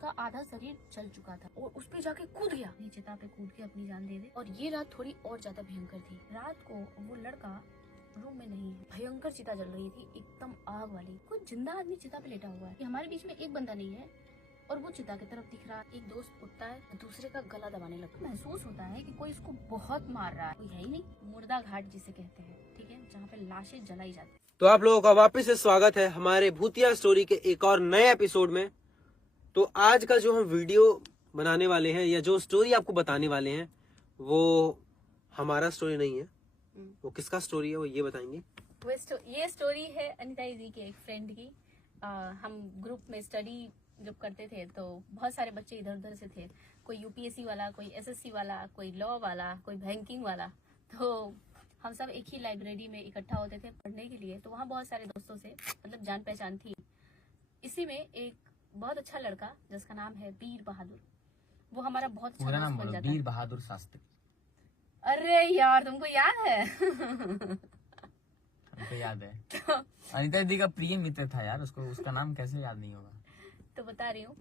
उसका आधा शरीर जल चुका था और उस पे जाके कूद गया, चिता पे कूद के अपनी जान दे दे। और ये रात थोड़ी और ज्यादा भयंकर थी। रात को वो लड़का रूम में नहीं है, भयंकर चिता जल रही थी, एकदम आग वाली। कोई जिंदा आदमी चिता पे लेटा हुआ है। हमारे बीच में एक बंदा नहीं है और वो चिता की तरफ दिख रहा। एक दोस्त उठता है, दूसरे का गला दबाने लगता है। महसूस होता है कि कोई इसको बहुत मार रहा है। कोई है ही नहीं, मुर्दा घाट जिसे कहते हैं, ठीक है, जहाँ पे लाशें जलाई जाती है। तो आप लोगों का वापस से स्वागत है हमारे भूतिया स्टोरी के एक और नए एपिसोड में। तो आज का जो हम वीडियो बनाने वाले हैं या जो स्टोरी आपको बताने वाले हैं वो हमारा स्टोरी नहीं है। वो किसका स्टोरी है वो ये बताएंगे। ये स्टोरी है अनिता जी की एक फ्रेंड की। हम ग्रुप में स्टडी जब करते थे तो बहुत सारे बच्चे इधर उधर से थे। कोई यूपीएससी वाला, कोई एसएससी वाला, कोई लॉ वाला, कोई बैंकिंग वाला। तो हम सब एक ही लाइब्रेरी में इकट्ठा होते थे पढ़ने के लिए। तो वहाँ बहुत सारे दोस्तों से मतलब जान पहचान थी। इसी में एक बहुत अच्छा लड़का जिसका नाम है वीर बहादुर, वो हमारा बहुत अच्छा दोस्त बन जाता है। वीर बहादुर शास्त्री। अरे यार तुमको याद है? हमको याद है। अनिता दी का प्रिय मित्र था यार, उसका नाम कैसे याद नहीं होगा। तो बता रही हूँ,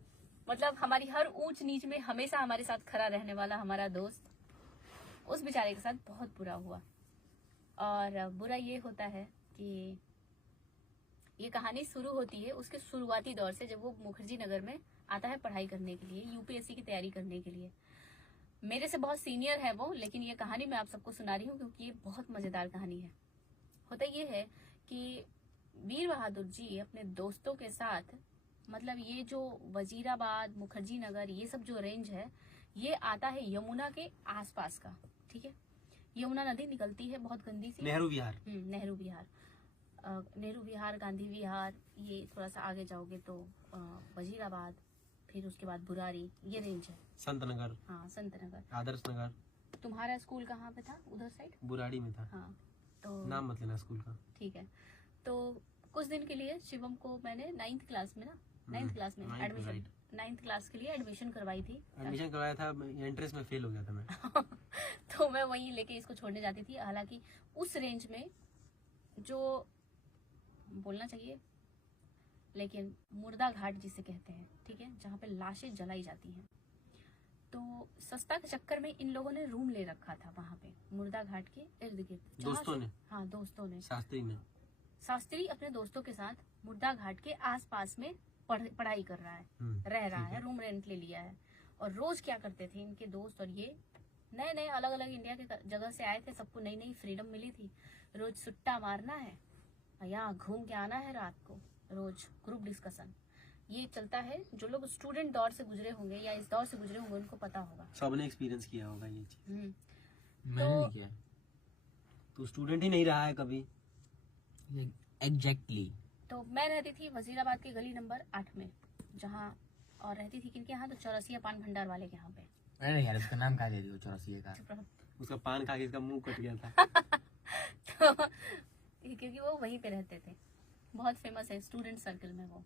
मतलब हमारी हर ऊंच नीच में हमेशा हमारे साथ खड़ा रहने वाला हमारा दोस्त, उस बेचारे के साथ बहुत बुरा हुआ। और बुरा ये होता है कि ये कहानी शुरू होती है उसके शुरुआती दौर से, जब वो मुखर्जी नगर में आता है पढ़ाई करने के लिए, यूपीएससी की तैयारी करने के लिए। मेरे से बहुत सीनियर है वो, लेकिन ये कहानी मैं आप सबको सुना रही हूँ क्योंकि ये बहुत मजेदार कहानी है। होता ये है कि वीर बहादुर जी अपने दोस्तों के साथ, मतलब ये जो वजीराबाद, मुखर्जी नगर, ये सब जो रेंज है, ये आता है यमुना के आसपास का, ठीक है। यमुना नदी निकलती है बहुत गंदी सी, नेहरू विहार। नेहरू विहार, गांधी विहार, ये थोड़ा सा आगे जाओगे तो वजीराबाद, फिर उसके बाद बुरारी, ये रेंज है। संत नगर। हाँ, संत नगर, आदर्श नगर। तुम्हारा स्कूल कहाँ पे था? उधर साइड बुराड़ी में था। हाँ, तो नाम मत लेना स्कूल का। ठीक है। तो कुछ दिन के लिए शिवम को मैंने 9th क्लास में एडमिशन, 9th क्लास के लिए एडमिशन करवाई थी। एडमिशन करवाया था, एंट्रेंस में फेल हो गया था मैं। तो मैं वहीं लेके इसको छोड़ने जाती थी। हालांकि उस रेंज में जो बोलना चाहिए, लेकिन मुर्दा घाट जिसे कहते हैं, ठीक है, जहाँ पे लाशें जलाई जाती हैं। तो सस्ता के चक्कर में इन लोगों ने रूम ले रखा था वहाँ पे मुर्दा घाट के इर्द गिर्द। दोस्तों ने? हाँ, दोस्तों ने। शास्त्री अपने दोस्तों के साथ मुर्दा घाट के आसपास में पढ़ाई कर रहा है, रह रहा है, रूम रेंट ले लिया है। और रोज क्या करते थे इनके दोस्त और ये, नए नए अलग अलग इंडिया के जगह से आए थे, सबको नई नई फ्रीडम मिली थी। रोज सुट्टा मारना है, यहाँ घूम के आना है रात को, रोज ग्रुप डिस्कशन ये चलता है। जो लोग स्टूडेंट दौर से गुजरे होंगे या इस दौर से गुजरे होंगे उनको पता होगा, सबने एक्सपीरियंस किया होगा ये चीज। मैंने नहीं किया। तू स्टूडेंट ही नहीं रहा है कभी। एग्जैक्टली। तो मैं रहती थी वजीराबाद के गली नंबर 8 में, जहाँ, और रहती थी किनके यहाँ, तो चौरसिया पान भंडार वाले के यहाँ पे। अरे यार उसका नाम क्या दे दिया चौरसिया का? उसका पान खा के इसका मुंह कट गया था। तो क्योंकि वो वहीं पे रहते थे, बहुत फेमस है स्टूडेंट सर्कल में वो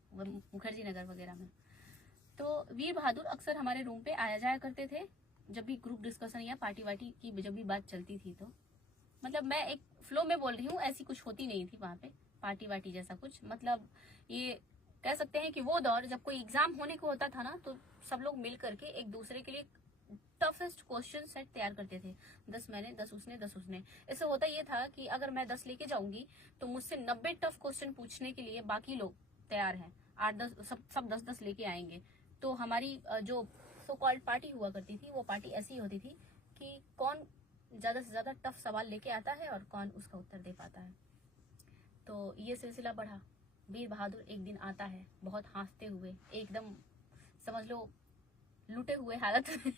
मुखर्जी नगर वगैरह में। तो वीर बहादुर अक्सर हमारे रूम पे आया जाया करते थे जब भी ग्रुप डिस्कशन या पार्टी वार्टी की जब भी बात चलती थी। तो मतलब मैं एक फ्लो में बोल रही हूँ, ऐसी कुछ होती नहीं थी वहाँ पे पार्टी वार्टी जैसा कुछ। मतलब ये कह सकते हैं कि वो दौर जब कोई एग्जाम होने को होता था ना, तो सब लोग मिल करके एक दूसरे के लिए टफेस्ट क्वेश्चन सेट तैयार करते थे। 10 मैंने, 10 उसने। इससे होता ये था कि अगर मैं 10 लेके जाऊंगी तो मुझसे 90 टफ क्वेश्चन पूछने के लिए बाकी लोग तैयार हैं, 8-10 सब 10-10 लेके आएंगे। तो हमारी जो सो कॉल्ड पार्टी हुआ करती थी, वो पार्टी ऐसी होती थी कि कौन ज्यादा से ज्यादा टफ सवाल लेके आता है और कौन उसका उत्तर दे पाता है। तो ये सिलसिला बढ़ा। वीर बहादुर एक दिन आता है बहुत हाँफते हुए, एकदम समझ लो लूटे हुए हालत में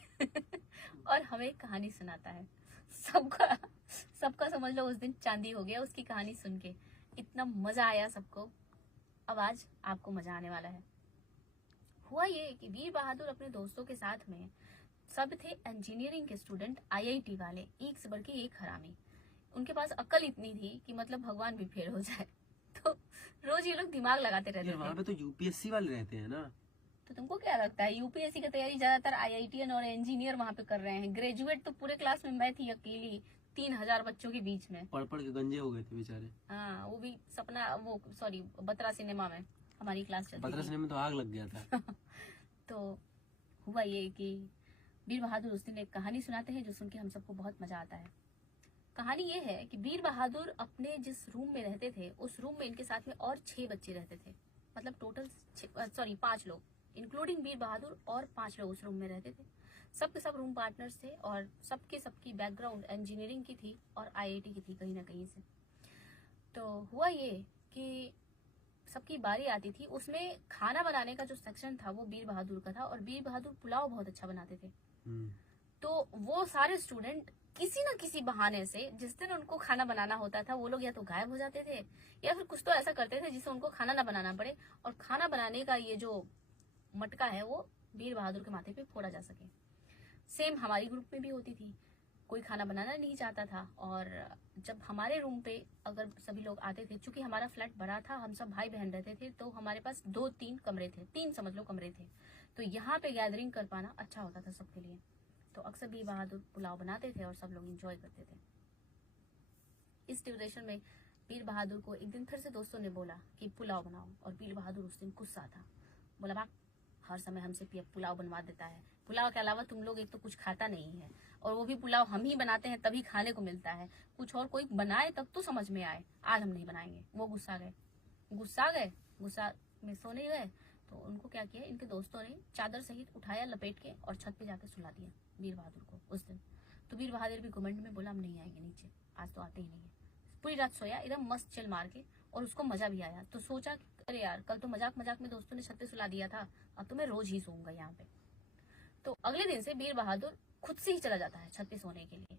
और हमें एक कहानी सुनाता है। सबका समझ लो उस दिन चांदी हो गया उसकी कहानी सुन के। इतना मजा आया सबको। अब आज आपको मजा आने वाला है। हुआ ये कि वीर बहादुर अपने दोस्तों के साथ में, सब थे इंजीनियरिंग के स्टूडेंट, आईआईटी वाले, एक से बढ़ के एक हरामी। उनके पास अक्ल इतनी थी कि मतलब भगवान भी फेल हो जाए। तो रोज ये लोग दिमाग लगाते रहते थे। वहाँ पे तो यूपीएससी वाले रहते हैं ना। तो तुमको क्या लगता है यूपीएससी की तैयारी ज्यादातर आईआईटीएन और इंजीनियर वहाँ पे कर रहे हैं? ग्रेजुएट तो पूरे क्लास में मैं थी अकेली, 3000 बच्चों के बीच में। पढ़ के गंजे हो गए थे बेचारे। हाँ, वो भी बत्रा सिनेमा में हमारी क्लास चलती थी। बत्रा सिनेमा में तो आग लग गया था। तो हुआ ये कि वीर बहादुर उस दिन एक कहानी सुनाते हैं जो सुन के हम सबको बहुत मजा आता है। कहानी ये है कि वीर बहादुर अपने जिस रूम में रहते थे उस रूम में इनके साथ में और 6 बच्चे रहते थे। मतलब टोटल 5 लोग, इंक्लूडिंग वीर बहादुर, और 5 लोग उस रूम में रहते थे। सबके सब रूम पार्टनर्स थे और सबकी बैकग्राउंड इंजीनियरिंग की थी और आईआईटी की थी कहीं ना कहीं से। तो हुआ ये कि सबकी बारी आती थी, उसमें खाना बनाने का जो सेक्शन था वो वीर बहादुर का था और वीर बहादुर पुलाव बहुत अच्छा बनाते थे। तो वो सारे स्टूडेंट किसी न किसी बहाने से जिस दिन उनको खाना बनाना होता था वो लोग या तो गायब हो जाते थे या फिर कुछ तो ऐसा करते थे जिससे उनको खाना ना बनाना पड़े और खाना बनाने का ये जो मटका है वो वीर बहादुर के माथे पे फोड़ा जा सके। सेम हमारी ग्रुप में भी होती थी। कोई खाना बनाना नहीं चाहता था और जब हमारे रूम पे अगर सभी लोग आते थे, चूंकि हमारा फ्लैट बड़ा था, हम सब भाई बहन रहते थे, तो हमारे पास 2-3 कमरे थे, 3 समझ लो कमरे थे, तो यहाँ पे गैदरिंग कर पाना अच्छा होता था सबके लिए। तो अक्सर वीर बहादुर पुलाव बनाते थे और सब लोग एंजॉय करते थे। इस ड्यूरेशन में वीर बहादुर को एक दिन फिर से दोस्तों ने बोला कि पुलाव बनाओ और वीर बहादुर उस दिन गुस्सा था। बोला भाग, हर समय हमसे पुलाव बनवा देता है, पुलाव के अलावा तुम लोग एक तो कुछ खाता नहीं है और वो भी पुलाव हम ही बनाते हैं तभी खाने को मिलता है, कुछ और कोई बनाए तब तो समझ में आए, आज हम नहीं बनाएंगे। वो गुस्सा गए, गुस्सा में सोने गए। तो उनको क्या किया, इनके दोस्तों ने चादर सहित उठाया, लपेट के और छत पे जाकर सुला दिया वीर बहादुर को उस दिन। तो वीर बहादुर भी घमंड में बोला हम नहीं आएंगे नीचे, आज तो आते ही नहीं है। पूरी रात सोया एकदम मस्त चिल मार के और उसको मजा भी आया। तो सोचा अरे यार कल तो मजाक में दोस्तों ने छत पे सुला दिया था, अब तो मैं रोज ही सोऊंगा यहाँ पे। तो अगले दिन से वीर बहादुर खुद से ही चला जाता है छत पे सोने के लिए।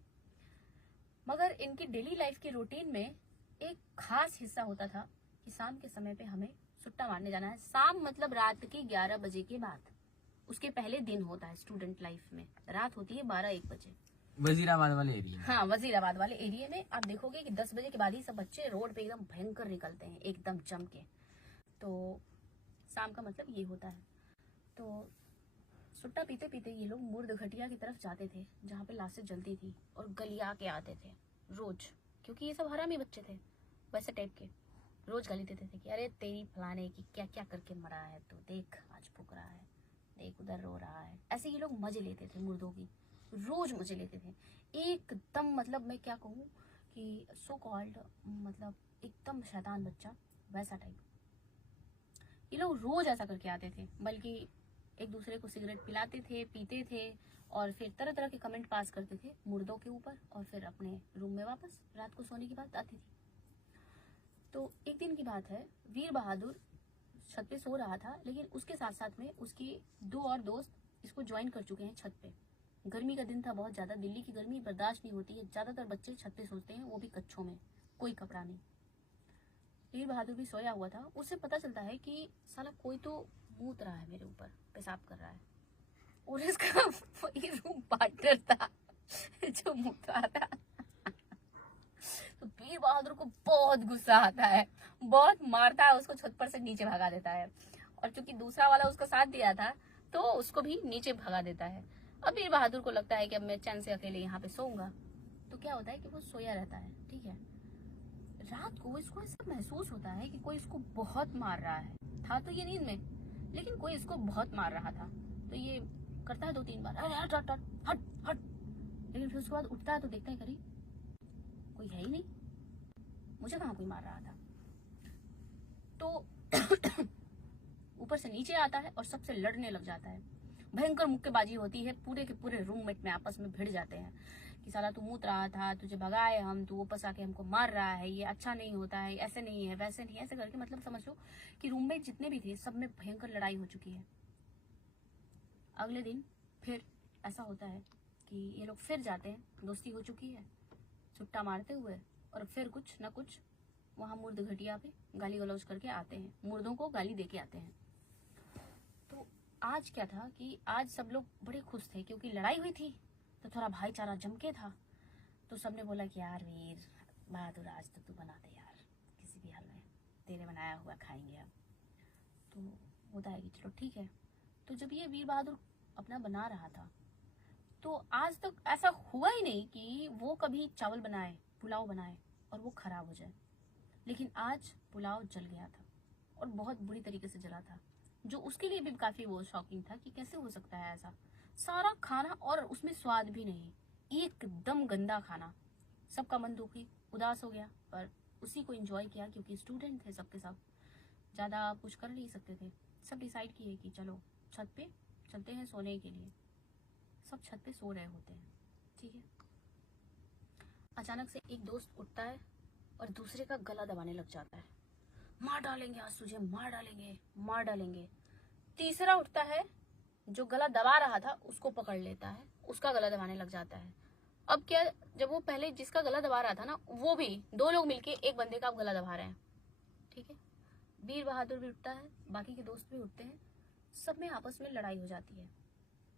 मगर इनकी डेली लाइफ के रूटीन में एक खास हिस्सा होता था कि शाम के समय पे हमें सुट्टा मारने जाना है। शाम मतलब रात के 11 बजे के बाद, उसके पहले दिन होता है स्टूडेंट लाइफ में, रात होती है 12-1 बजे। वजीराबाद वाले एरिया में। हाँ, वजीराबाद वाले एरिया में आप देखोगे कि 10 बजे के बाद ही सब बच्चे रोड पे एकदम भयंकर निकलते हैं, एकदम जम के। तो शाम का मतलब ये होता है। तो सुट्टा पीते पीते ये लोग मुर्द घटिया की तरफ जाते थे जहाँ पे लाशें जलती थी और गलिया के आते थे रोज, क्योंकि ये सब हरामी बच्चे थे वैसे टाइप के। रोज गाली देते थे कि अरे तेरी फलाने की क्या क्या करके मरा है, तो देख आज फूक रहा है, देख उधर रो रहा है। ऐसे ये लोग मजे लेते थे मुर्दों की, रोज मजे लेते थे एकदम। मतलब मैं क्या कहूँ कि सो कॉल्ड मतलब एकदम शैतान बच्चा वैसा टाइप। ये लोग रोज ऐसा करके आते थे, बल्कि एक दूसरे को सिगरेट पिलाते थे, पीते थे और फिर तरह तरह के कमेंट पास करते थे मुर्दों के ऊपर और फिर अपने रूम में वापस रात को सोने की बात आती थी। तो एक दिन की बात है, वीर बहादुर छत पे सो रहा था, लेकिन उसके साथ साथ में उसके 2 और दोस्त इसको ज्वाइन कर चुके हैं छत पे। गर्मी का दिन था बहुत ज्यादा, दिल्ली की गर्मी बर्दाश्त नहीं होती है, ज्यादातर बच्चे छत पे सोते हैं, वो भी कच्छों में, कोई कपड़ा नहीं। वीर बहादुर भी सोया हुआ था। उसे पता चलता है कि साला कोई तो मूत रहा है मेरे ऊपर, पेशाब कर रहा है, और इसका वही रूम पार्टनर था जो मूत रहा था। तो वीर बहादुर को बहुत गुस्सा आता है, बहुत मारता है उसको, छत पर से नीचे भगा देता है। और चूंकि दूसरा वाला उसका साथ दिया था तो उसको भी नीचे भगा देता है। अब वीर बहादुर को लगता है कि अब मैं चैन से अकेले यहाँ पे सोऊंगा। तो क्या होता है कि वो सोया रहता है, ठीक है। रात को इसको ऐसा महसूस होता है कि कोई इसको बहुत मार रहा है। था तो ये नींद में, लेकिन कोई इसको बहुत मार रहा था। तो ये करता है 2-3 बार अरे हट हट हट हट, लेकिन फिर उसके बाद उठता है तो देखता है करीब कोई है ही नहीं, मुझे कहाँ कोई मार रहा था। तो ऊपर से नीचे आता है और सबसे लड़ने लग जाता है। भयंकर मुक्केबाजी होती है, पूरे के पूरे रूममेट में आपस में भिड़ जाते हैं कि साला तू मूत रहा था, तुझे भगाए हम, तू वापस आके हमको मार रहा है, ये अच्छा नहीं होता है, ऐसे नहीं है, वैसे नहीं, ऐसे करके मतलब समझ लो कि रूममेट जितने भी थे सब में भयंकर लड़ाई हो चुकी है। अगले दिन फिर ऐसा होता है कि ये लोग फिर जाते हैं, दोस्ती हो चुकी है, छुट्टा मारते हुए, और फिर कुछ ना कुछ वहाँ मुर्द घटिया पे गाली गलौज करके आते हैं, मुर्दों को गाली दे के आते हैं। तो आज क्या था कि आज सब लोग बड़े खुश थे क्योंकि लड़ाई हुई थी तो थोड़ा भाईचारा जमके था। तो सबने बोला कि यार वीर बहादुर आज तो तू बना दे यार, किसी भी हाल में तेरे बनाया हुआ खाएंगे अब। तो होता है कि चलो ठीक है। तो जब ये वीर बहादुर अपना बना रहा था तो आज तक ऐसा हुआ ही नहीं कि वो कभी चावल बनाए, पुलाव बनाए और वो खराब हो जाए। लेकिन आज पुलाव जल गया था और बहुत बुरी तरीके से जला था। जो उसके लिए भी काफी वो शॉकिंग था कि कैसे हो सकता है ऐसा। सारा खाना और उसमें स्वाद भी नहीं, एकदम गंदा खाना। सबका मन दुखी उदास हो गया, पर उसी को एंजॉय किया क्योंकि स्टूडेंट थे सबके सब, ज़्यादा कुछ कर नहीं सकते थे। सब डिसाइड किए कि चलो छत पे चलते हैं सोने के लिए। सब छत पे सो रहे होते हैं, ठीक है। अचानक से एक दोस्त उठता है और दूसरे का गला दबाने लग जाता है, मार डालेंगे आज तुझे, मार डालेंगे, मार डालेंगे। तीसरा उठता है, जो गला दबा रहा था उसको पकड़ लेता है, उसका गला दबाने लग जाता है। अब क्या, जब वो पहले जिसका गला दबा रहा था ना, वो भी 2 लोग मिलके एक बंदे का गला दबा रहे हैं, ठीक है। वीर बहादुर भी उठता है, बाकी के दोस्त भी उठते हैं, सब में आपस में लड़ाई हो जाती है,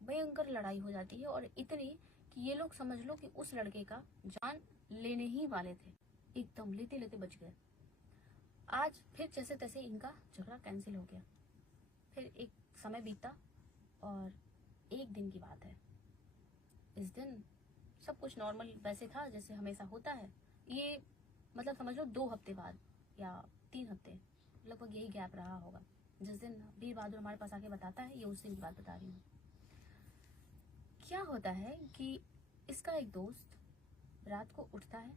भयंकर लड़ाई हो जाती है। और इतनी कि ये लोग समझ लो कि उस लड़के का जान लेने ही वाले थे, एकदम लेते लेते बच गए। आज फिर जैसे तैसे इनका झगड़ा कैंसिल हो गया। फिर एक समय बीता और एक दिन की बात है। इस दिन सब कुछ नॉर्मल वैसे था जैसे हमेशा होता है। ये मतलब समझ लो 2 हफ्ते बाद या 3 हफ्ते, लगभग यही गैप रहा होगा। जिस दिन वीर बहादुर हमारे पास आके बताता है, ये उस दिन की बात बता रही हूँ। क्या होता है कि इसका एक दोस्त रात को उठता है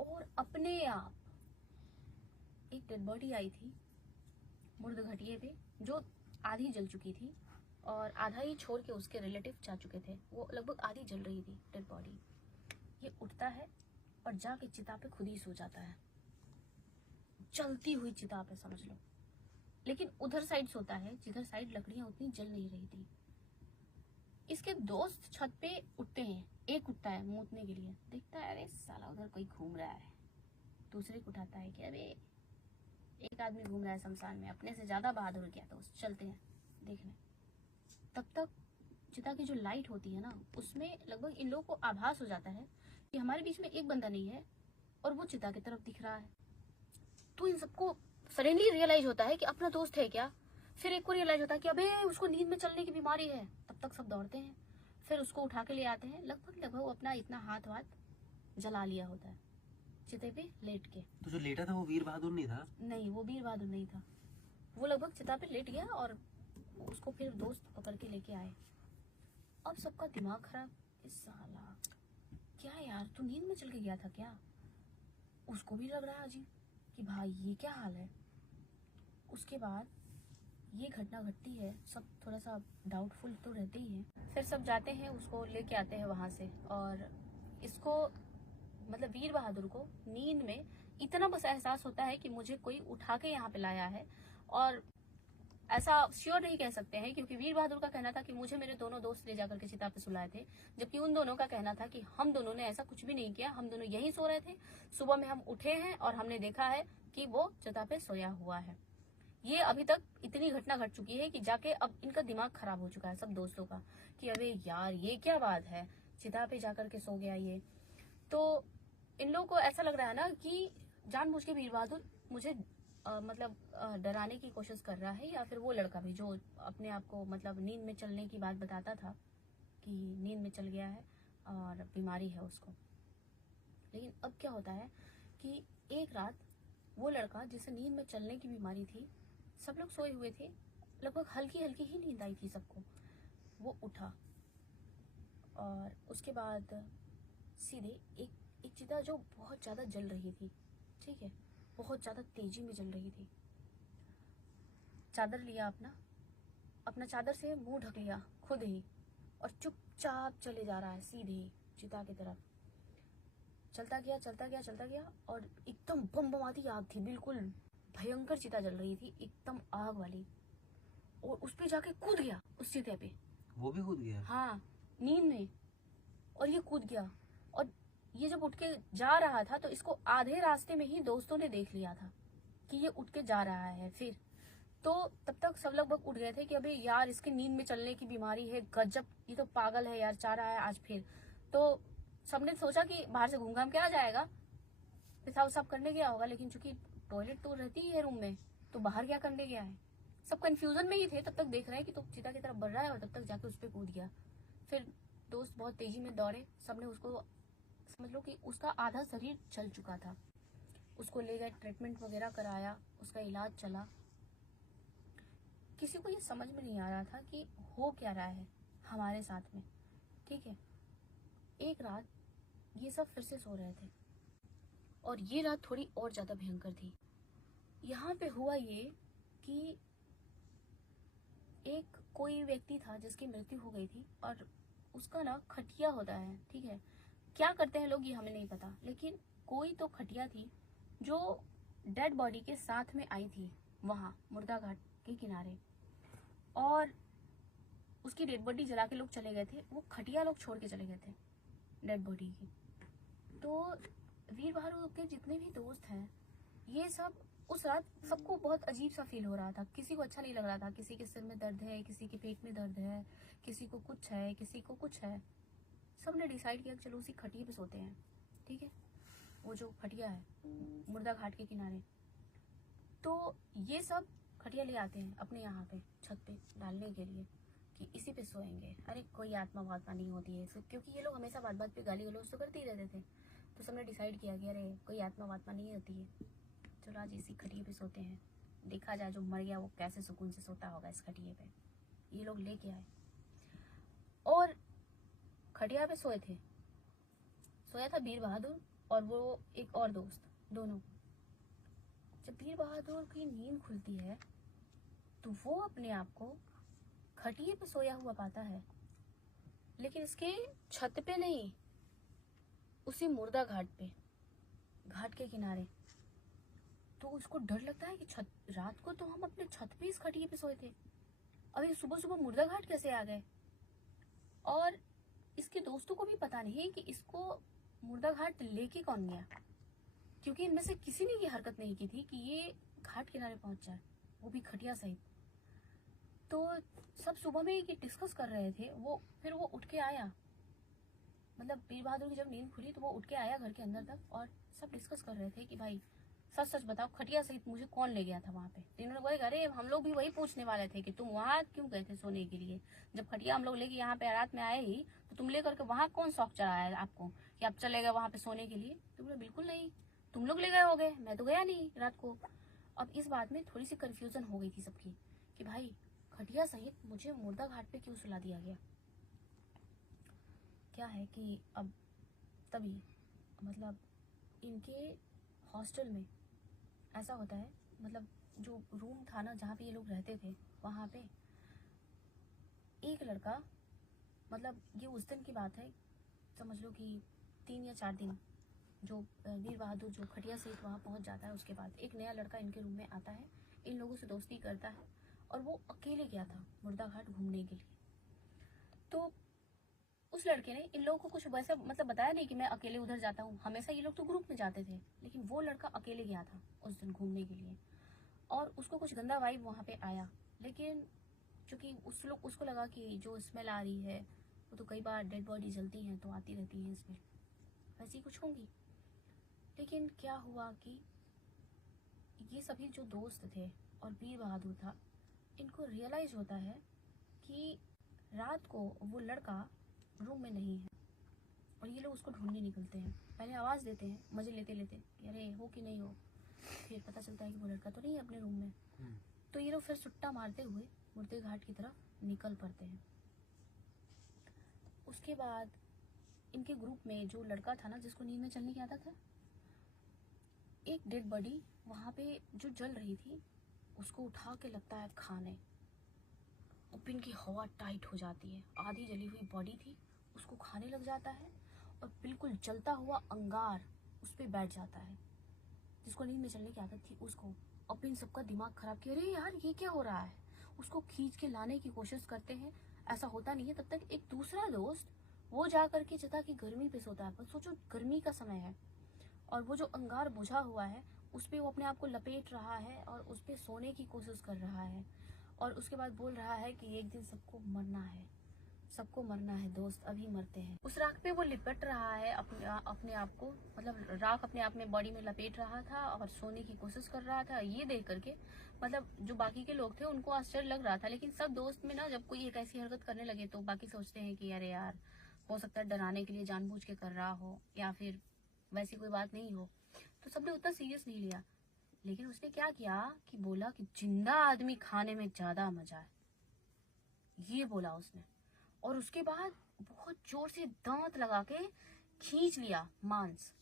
और अपने आप एक डेड बॉडी आई थी मुर्द घटिये पे, जो आधी जल चुकी थी और आधा ही छोड़ के उसके रिलेटिव जा चुके थे। वो लगभग आधी जल रही थी डेड बॉडी। ये उठता है और जाके चिता पे खुद ही सो जाता है, जलती हुई चिता पे समझ लो। लेकिन उधर साइड सोता है जिधर साइड लकड़ियां उतनी जल नहीं रही थी। इसके दोस्त छत पे उठते हैं, एक उठता है मूतने के लिए, देखता है अरे साला उधर कोई घूम रहा है। दूसरे को उठाता है कि अरे एक आदमी घूम रहा है शमशान में, अपने से ज्यादा बहादुर क्या दोस्त, चलते हैं देखने। तब तक चिता की जो लाइट होती है ना, उसमें लगभग इन लोगों को आभास हो जाता है कि हमारे बीच में एक बंदा नहीं है और वो चिता की तरफ दिख रहा है। तो इन सबको सडनली रियलाइज होता है कि अपना दोस्त है क्या। फिर एक को रियलाइज होता है कि अबे उसको नींद में चलने की बीमारी है। तब तक सब दौड़ते हैं, फिर उसको उठा के ले आते हैं। लगभग वो अपना इतना हाथ जला लिया होता है चिते पे लेट के। तो जो लेटा था वो वीर बहादुर नहीं था? नहीं, वो वीर बहादुर नहीं था। वो लगभग चिता पे लेट गया और उसको फिर दोस्त पकड़ के लेके आए। अब सबका दिमाग खराब, इस साला क्या यार तू नींद में चल के गया था क्या। उसको भी लग रहा है अजीब कि भाई ये क्या हाल है। उसके बाद ये घटना घटती है, सब थोड़ा सा डाउटफुल तो रहते ही हैं। फिर सब जाते हैं, उसको लेके आते हैं वहां से। और इसको मतलब वीर बहादुर को नींद में इतना बस एहसास होता है कि मुझे कोई उठा के यहाँ पे लाया है। और ऐसा श्योर नहीं कह सकते हैं क्योंकि वीर बहादुर का कहना था कि मुझे मेरे दोनों दोस्त ले जाकर के चिता पे सुलाए थे, जबकि उन दोनों का कहना था कि हम दोनों ने ऐसा कुछ भी नहीं किया, हम दोनों यहीं सो रहे थे। सुबह में हम उठे हैं और हमने देखा है कि वो चिता पे सोया हुआ है। ये अभी तक इतनी घटना घट चुकी है कि जाके अब इनका दिमाग खराब हो चुका है सब दोस्तों का कि अबे यार ये क्या बात है, चिता पे जाकर के सो गया ये। तो इन लोगों को ऐसा लग रहा है ना कि जानबूझ के वीर बहादुर मुझे मतलब डराने की कोशिश कर रहा है, या फिर वो लड़का भी जो अपने आप को मतलब नींद में चलने की बात बताता था कि नींद में चल गया है और बीमारी है उसको। लेकिन अब क्या होता है कि एक रात वो लड़का जिसे नींद में चलने की बीमारी थी, सब लोग सोए हुए थे, लगभग हल्की हल्की ही नींद आई थी सबको। वो उठा और उसके बाद सीधे एक चिता जो बहुत ज्यादा जल रही थी, ठीक है, बहुत ज्यादा तेजी में जल रही थी, चादर लिया अपना चादर से मुंह ढक लिया खुद ही और चुपचाप चले जा रहा है सीधे चिता की तरफ। चलता गया और एकदम बम बमाती आग थी, बिल्कुल भयंकर चिता जल रही थी, एकदम आग वाली। और उस पे जाके कूद गया उस चिते पे। वो भी कूद गया? हाँ, नींद में। और ये कूद गया और ये जब उठ के जा रहा था तो इसको आधे रास्ते में ही दोस्तों ने देख लिया था कि ये उठ के जा रहा है। फिर तो तब तक सब लगभग उठ गए थे कि अबे यार इसकी नींद में चलने की बीमारी है, गजब, ये तो पागल है यार, जा रहा है आज फिर। तो सबने सोचा कि बाहर से घूम घाम के आ जाएगा, पेशाब वसाब करने गया होगा। लेकिन चूंकि टॉयलेट तो रहती ही है रूम में, तो बाहर क्या करने गया है। सब कंफ्यूजन में ही थे, तब तक देख रहे हैं कि तो चिता की तरफ बढ़ रहा है और तब तक जाके उस पर कूद गया। फिर दोस्त बहुत तेजी में दौड़े, सबने उसको समझ लो कि उसका आधा शरीर जल चुका था, उसको ले गए, ट्रीटमेंट वगैरह कराया, उसका इलाज चला। किसी को ये समझ में नहीं आ रहा था कि हो क्या रहा है हमारे साथ में। ठीक है, एक रात ये सब फिर से सो रहे थे और ये रात थोड़ी और ज्यादा भयंकर थी। यहाँ पे हुआ ये कि एक कोई व्यक्ति था जिसकी मृत्यु हो गई थी और उसका ना खटिया होता है। ठीक है, क्या करते हैं लोग ये हमें नहीं पता, लेकिन कोई तो खटिया थी जो डेड बॉडी के साथ में आई थी वहाँ मुर्दा घाट के किनारे, और उसकी डेड बॉडी जला के लोग चले गए थे। वो खटिया लोग छोड़ के चले गए थे डेड बॉडी की। तो वीर बहादुर के जितने भी दोस्त हैं, ये सब उस रात सबको बहुत अजीब सा फील हो रहा था। किसी को अच्छा नहीं लग रहा था, किसी के सिर में दर्द है, किसी के पेट में दर्द है, किसी को कुछ है, किसी को कुछ है। सबने डिसाइड किया कि चलो उसी खटिया पे सोते हैं। ठीक है, वो जो खटिया है मुर्दा घाट के किनारे। तो ये सब खटिया ले आते हैं अपने यहाँ पे छत पे डालने के लिए कि इसी पे सोएंगे। अरे कोई आत्मा वात्मा नहीं होती है, क्योंकि ये लोग हमेशा बात बात पे गाली गलौज तो करते ही रहते थे। तो सबने डिसाइड किया कि अरे कोई आत्मा वात्मा नहीं होती है, चलो आज इसी खटिया पे सोते हैं, देखा जाए जो मर गया वो कैसे सुकून से सोता होगा इस खटिया पे। ये लोग लेके आए और खटिया पे सोए थे। सोया था वीर बहादुर और वो एक और दोस्त, दोनों। जब वीर बहादुर की नींद खुलती है तो वो अपने आप को खटिए पे सोया हुआ पाता है, लेकिन इसके छत पे नहीं, उसी मुर्दा घाट पे, घाट के किनारे। तो उसको डर लगता है कि रात को तो हम अपने छत पे इस खटिए पे सोए थे, अभी सुबह सुबह मुर्दा घाट कैसे आ गए। और इसके दोस्तों को भी पता नहीं कि इसको मुर्दा घाट लेके कौन गया, क्योंकि इनमें से किसी ने ये हरकत नहीं की थी कि ये घाट किनारे पहुंच जाए, वो भी खटिया सहित। तो सब सुबह में ये डिस्कस कर रहे थे। फिर वो उठ के आया, मतलब वीर बहादुर की जब नींद खुली तो वो उठ के आया घर के अंदर तक, और सब डिस्कस कर रहे थे कि भाई सच सच बताओ खटिया सहित मुझे कौन ले गया था वहाँ पे। तो इन्होंने बोले अरे हम लोग भी वही पूछने वाले थे कि तुम वहाँ क्यों गए थे सोने के लिए, जब खटिया हम लोग लेके यहाँ पे रात में आए ही, तो तुम लेकर के वहाँ कौन शौक चढ़ाया है आपको कि आप चले गए वहाँ पे सोने के लिए। तो बोले बिल्कुल नहीं, तुम लोग ले गए होगे, मैं तो गया नहीं रात को। अब इस बात में थोड़ी सी कंफ्यूजन हो गई थी सबकी कि भाई खटिया सहित मुझे मुर्दा घाट पे क्यों सुला दिया गया। क्या है कि अब तभी मतलब इनके हॉस्टल में ऐसा होता है, मतलब जो रूम था ना जहाँ पे ये लोग रहते थे, वहाँ पे एक लड़का, मतलब ये उस दिन की बात है, समझ लो कि 3 या 4 दिन जो वीर बहादुर जो खटिया सहित वहाँ पहुँच जाता है, उसके बाद एक नया लड़का इनके रूम में आता है, इन लोगों से दोस्ती करता है, और वो अकेले गया था मुर्दा घाट घूमने के लिए। तो उस लड़के ने इन लोगों को कुछ वैसा मतलब बताया नहीं कि मैं अकेले उधर जाता हूँ, हमेशा ये लोग तो ग्रुप में जाते थे, लेकिन वो लड़का अकेले गया था उस दिन घूमने के लिए। और उसको कुछ गंदा वाइब वहाँ पे आया, लेकिन चूंकि उसको लगा कि जो स्मेल आ रही है वो तो कई बार डेड बॉडी जलती हैं तो आती रहती है स्मेल, वैसी कुछ होंगी। लेकिन क्या हुआ कि ये सभी जो दोस्त थे और वीर बहादुर था, इनको रियलाइज होता है कि रात को वो लड़का रूम में नहीं है, और ये लोग उसको ढूंढने निकलते हैं। पहले आवाज़ देते हैं मजे लेते लेते कि अरे हो कि नहीं हो, फिर पता चलता है कि वो लड़का तो नहीं है अपने रूम में। तो ये लोग फिर सुट्टा मारते हुए मुर्दे घाट की तरफ निकल पड़ते हैं। उसके बाद इनके ग्रुप में जो लड़का था ना जिसको नींद में चलने की आदत है, एक डेड बॉडी वहाँ पे जो जल रही थी उसको उठा के लगता है खाने, ओपन की हवा टाइट हो जाती है, आधी जली हुई बॉडी थी उसको खाने लग जाता है, और बिल्कुल जलता हुआ अंगार उस पर बैठ जाता है जिसको नींद में चलने की आदत थी उसको। और इन सबका दिमाग खराब किया, अरे यार ये क्या हो रहा है, उसको खींच के लाने की कोशिश करते हैं, ऐसा होता नहीं है। तब तक एक दूसरा दोस्त वो जा करके जता कि गर्मी पे सोता है, पर सोचो गर्मी का समय है और वो जो अंगार बुझा हुआ है उस पर वो अपने आप को लपेट रहा है और उस पर सोने की कोशिश कर रहा है, और उसके बाद बोल रहा है कि एक दिन सबको मरना है, सबको मरना है दोस्त, अभी मरते हैं। उस राख पे वो लिपट रहा है अपने आप को, मतलब राख अपने आप में बॉडी में लपेट रहा था और सोने की कोशिश कर रहा था। ये देख करके मतलब जो बाकी के लोग थे उनको आश्चर्य लग रहा था, लेकिन सब दोस्त में ना जब कोई एक ऐसी हरकत करने लगे तो बाकी सोचते हैं कि अरे यार हो सकता है डराने के लिए जानबूझ के कर रहा हो या फिर वैसी कोई बात नहीं हो, तो सबने उतना सीरियस नहीं लिया। लेकिन उसने क्या किया कि बोला कि जिंदा आदमी खाने में ज्यादा मजा है, ये बोला उसने। और उसके बाद बहुत जोर से दांत लगा के खींच लिया मांस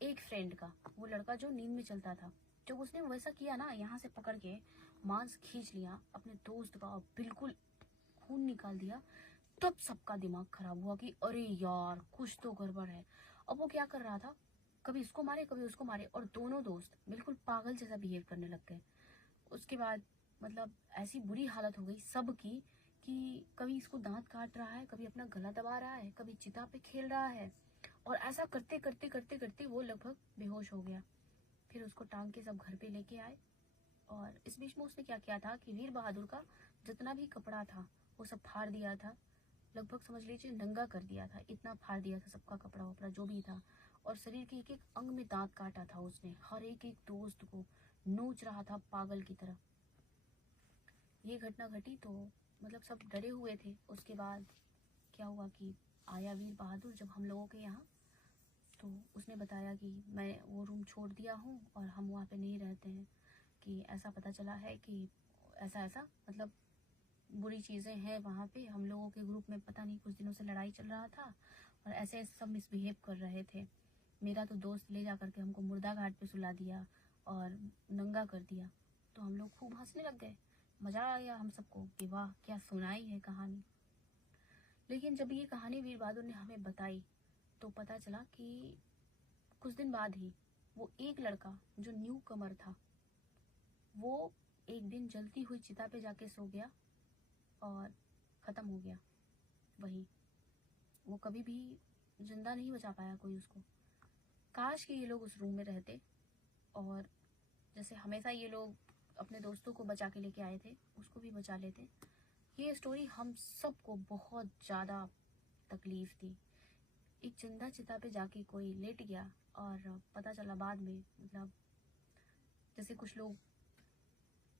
एक फ्रेंड का, वो लड़का जो नींद में चलता था। जब उसने वैसा किया ना, यहाँ से पकड़ के मांस खींच लिया अपने दोस्त का और बिल्कुल खून निकाल दिया, तब सबका दिमाग खराब हुआ कि अरे यार कुछ तो गड़बड़ है। अब वो क्या कर रहा था, कभी इसको मारे कभी उसको मारे, और दोनों दोस्त बिल्कुल पागल जैसा बिहेव करने लग गए। उसके बाद मतलब ऐसी बुरी हालत हो गई सबकी कि कभी इसको दांत काट रहा है, कभी अपना गला दबा रहा है, कभी चिता पे खेल रहा है, और ऐसा करते करते करते करते वो लगभग बेहोश हो गया। फिर उसको टांग के सब घर पे लेके आए, और इस बीच में उसने क्या किया था कि वीर बहादुर का जितना भी कपड़ा था वो सब फाड़ दिया था, लगभग समझ लीजिए नंगा कर दिया था, इतना फाड़ दिया था सबका कपड़ा वपड़ा जो भी था, और शरीर के एक एक अंग में दांत काटा था उसने, हर एक एक दोस्त को नोच रहा था पागल की तरह। ये घटना घटी तो मतलब सब डरे हुए थे। उसके बाद क्या हुआ कि आया वीर बहादुर जब हम लोगों के यहाँ, तो उसने बताया कि मैं वो रूम छोड़ दिया हूँ और हम वहाँ पे नहीं रहते हैं, कि ऐसा पता चला है कि ऐसा ऐसा मतलब बुरी चीज़ें हैं वहाँ पे, हम लोगों के ग्रुप में पता नहीं कुछ दिनों से लड़ाई चल रहा था और ऐसे ऐसे सब मिसबिहेव कर रहे थे। मेरा तो दोस्त ले जा करके हमको मुर्दा घाट पे सुला दिया और नंगा कर दिया। तो हम लोग खूब हंसने लग गए, मज़ा आ गया हम सबको कि वाह क्या सुनाई है कहानी। लेकिन जब ये कहानी वीर बहादुर ने हमें बताई तो पता चला कि कुछ दिन बाद ही वो एक लड़का जो न्यू कमर था, वो एक दिन जलती हुई चिता पे जाके सो गया और ख़त्म हो गया वही। वो कभी भी जिंदा नहीं बचा पाया कोई उसको। काश कि ये लोग उस रूम में रहते, और जैसे हमेशा ये लोग अपने दोस्तों को बचा के लेके आए थे, उसको भी बचा लेते। ये स्टोरी हम सबको बहुत ज़्यादा तकलीफ दी। एक जिंदा चिता पे जाके कोई लेट गया और पता चला बाद में, मतलब जैसे कुछ लोग,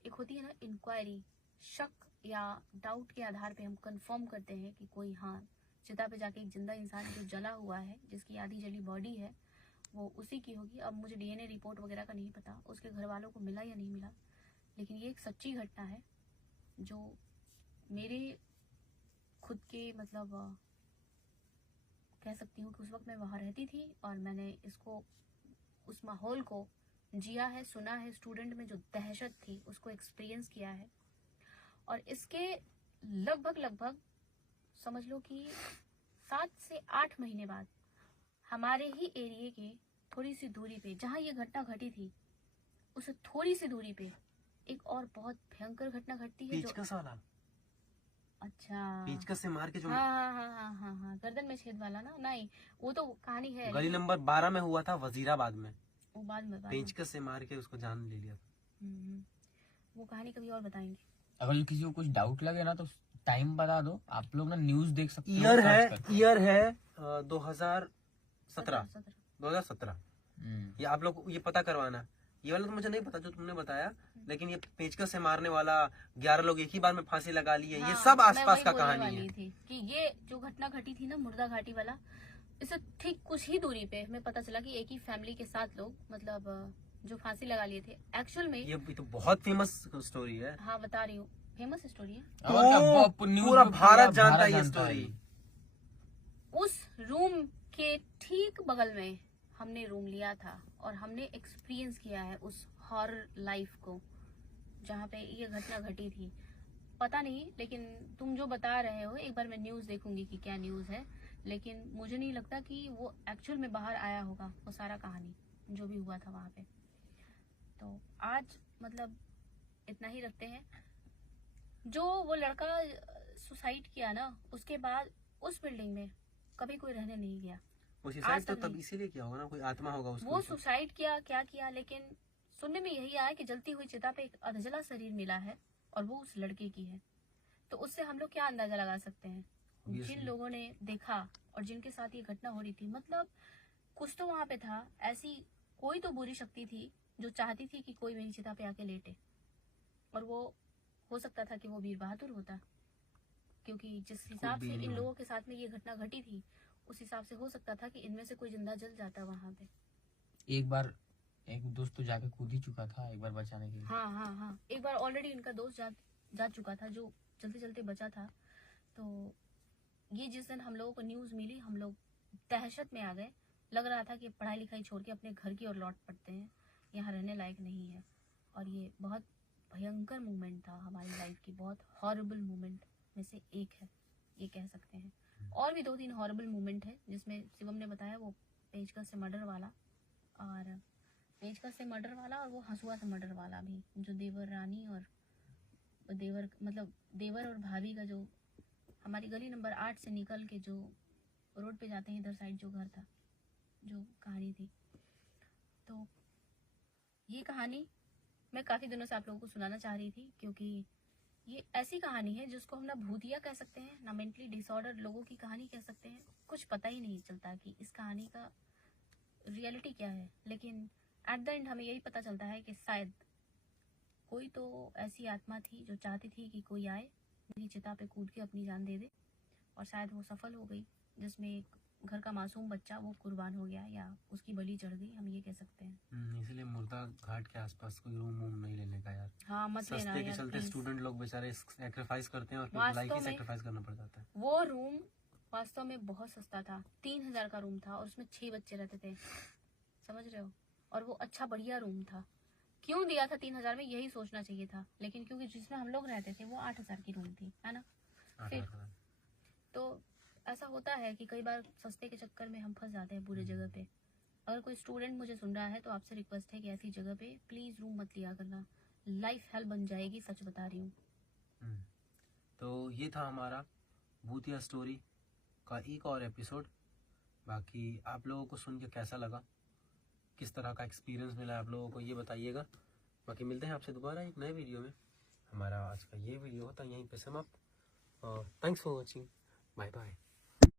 एक होती है ना इंक्वायरी, शक या डाउट के आधार पे हम कंफर्म करते हैं कि कोई हाँ चिता पे जाके एक जिंदा इंसान जो जला हुआ है, जिसकी आधी जली बॉडी है, वो उसी की होगी। अब मुझे डीएनए रिपोर्ट वगैरह का नहीं पता उसके घर वालों को मिला या नहीं मिला, लेकिन ये एक सच्ची घटना है जो मेरे खुद के मतलब कह सकती हूँ कि उस वक्त मैं वहाँ रहती थी और मैंने इसको, उस माहौल को जिया है, सुना है। स्टूडेंट में जो दहशत थी उसको एक्सपीरियंस किया है। और इसके लगभग लगभग समझ लो कि 7 से 8 महीने बाद हमारे ही एरिया के थोड़ी सी दूरी पे, जहाँ ये घटना घटी थी उससे थोड़ी सी दूरी पे एक और बहुत भयंकर घटना घटती है। पेचकस वाला, अच्छा, पेचकस से मार के जो हाँ, गर्दन में छेद वाला ना, नहीं वो तो कहानी है, गली नंबर 12 में हुआ था वजीराबाद में, वो बाद में पेचकस से मार के उसको जान ले लिया। वो कहानी कभी और बताएंगे। अगर किसी को कुछ डाउट लगे ना तो टाइम बता दो, आप लोग ना न्यूज देख सकते हो। ईयर है 2017। ये आप लोग ये पता करवाना। ये वाला तो मुझे नहीं पता जो तुमने बताया, लेकिन ये पेचकस से मारने वाला 11 लोग एक ही बार में फांसी लगा लिए, ये सब आसपास का कहानी है। थी कि ये जो घटना घटी थी ना मुर्दा घाटी वाला, इससे ठीक कुछ ही दूरी पे हमें पता चला कि एक ही फैमिली के 7 लोग मतलब जो फांसी लगा लिए थे। एक्चुअल में ये तो बहुत फेमस स्टोरी है। हाँ बता रही हूँ, फेमस स्टोरी है, पूरा भारत जानता है ये स्टोरी। उस रूम के ठीक बगल में हमने रूम लिया था और हमने एक्सपीरियंस किया है उस हॉरर लाइफ को जहाँ पे ये घटना घटी थी। पता नहीं, लेकिन तुम जो बता रहे हो, एक बार मैं न्यूज़ देखूंगी कि क्या न्यूज़ है, लेकिन मुझे नहीं लगता कि वो एक्चुअल में बाहर आया होगा वो सारा कहानी जो भी हुआ था वहाँ पे। तो आज मतलब इतना ही रखते हैं। जो वो लड़का सुसाइड किया ना, उसके बाद उस बिल्डिंग में कभी कोई रहने नहीं गया। वो सुसाइड तो तब इसीलिए किया होगा ना, कोई आत्मा होगा उसको। वो सुसाइड किया क्या किया, लेकिन सुनने में यही आया कि जलती हुई चिता पे एक अधजला शरीर मिला है और वो उस लड़के की है। तो उससे हम लोग क्या अंदाजा लगा सकते हैं, जिन लोगों ने देखा और जिनके साथ ये घटना हो रही थी, मतलब कुछ तो वहां पे था, ऐसी कोई तो बुरी शक्ति थी जो चाहती थी कि कोई मेरी चिता पे आके लेटे। और वो हो सकता था कि वो वीर बहादुर होता, क्योंकि जिस हिसाब से इन लोगों के साथ में ये घटना घटी थी उस हिसाब से हो सकता था कि इनमें से कोई जिंदा जल जाता वहां पे। एक बार एक दोस्त तो जाके कूद ही चुका था एक बार बचाने के लिए। हाँ हाँ हाँ, एक बार ऑलरेडी इनका दोस्त जा चुका था, जो चलते चलते बचा था। तो ये जिस दिन हम लोगों को न्यूज मिली, हम लोग दहशत में आ गए। लग रहा था कि पढ़ाई लिखाई छोड़ के अपने घर की ओर लौट पड़ते हैं, यहाँ रहने लायक नहीं है। और ये बहुत भयंकर मोमेंट था हमारी लाइफ की, बहुत हॉरिबल मोमेंट में से एक है, ये कह सकते हैं। और भी 2-3 हॉरिबल मोमेंट है, जिसमें शिवम ने बताया वो पेचकस से मर्डर वाला, और पेचकस से मर्डर वाला, और वो हंसुआ से मर्डर वाला भी, जो देवर रानी और देवर और भाभी का, जो हमारी गली नंबर 8 से निकल के जो रोड पे जाते हैं इधर साइड जो घर था, जो कहानी थी। तो ये कहानी मैं काफ़ी दिनों से आप लोगों को सुनाना चाह रही थी, क्योंकि ये ऐसी कहानी है जिसको हम ना भूतिया कह सकते हैं, ना मेंटली डिसऑर्डर लोगों की कहानी कह सकते हैं। कुछ पता ही नहीं चलता कि इस कहानी का रियलिटी क्या है, लेकिन एट द एंड हमें यही पता चलता है कि शायद कोई तो ऐसी आत्मा थी जो चाहती थी कि कोई आए, मेरी चिता पे कूद के अपनी जान दे दे, और शायद वो सफल हो गई, जिसमें एक घर का मासूम बच्चा वो कुर्बान हो गया, या उसकी बलि चढ़ गई, हम ये कह सकते हैं। इसलिए मुर्दा घाट के आसपास कोई रूम वूम नहीं लेने का यार। हाँ, मत लेना सस्ते के यार, चलते please। स्टूडेंट लोग बेचारे सैक्रिफाइस करते हैं और फिर वास्तव लाइफ ही में सैक्रिफाइस करना पड़ जाता है। वो रूम वास्तव में बहुत सस्ता था, 3000 का रूम था, और उसमें 6 बच्चे रहते थे, समझ रहे हो। और वो अच्छा बढ़िया रूम था, क्यों दिया था 3000 में, यही सोचना चाहिए था, लेकिन क्योंकि जिसमें हम लोग रहते थे वो 8000 की रूम थी, है ना। फिर तो ऐसा होता है कि कई बार सस्ते के चक्कर में हम फंस जाते हैं बुरे जगह पे। अगर कोई स्टूडेंट मुझे सुन रहा है तो आपसे रिक्वेस्ट है कि ऐसी जगह पे प्लीज रूम मत लिया करना, लाइफ हेल बन जाएगी, सच बता रही हूँ। तो ये था हमारा भूतिया स्टोरी का एक और एपिसोड। बाकी आप लोगों को सुन के कैसा लगा, किस तरह का एक्सपीरियंस मिला आप लोगों को, ये बताइएगा। बाकी मिलते हैं आपसे दोबारा एक नए वीडियो में। हमारा आज का ये वीडियो होता है यहीं पे समाप्त, और thanks for watching, bye bye.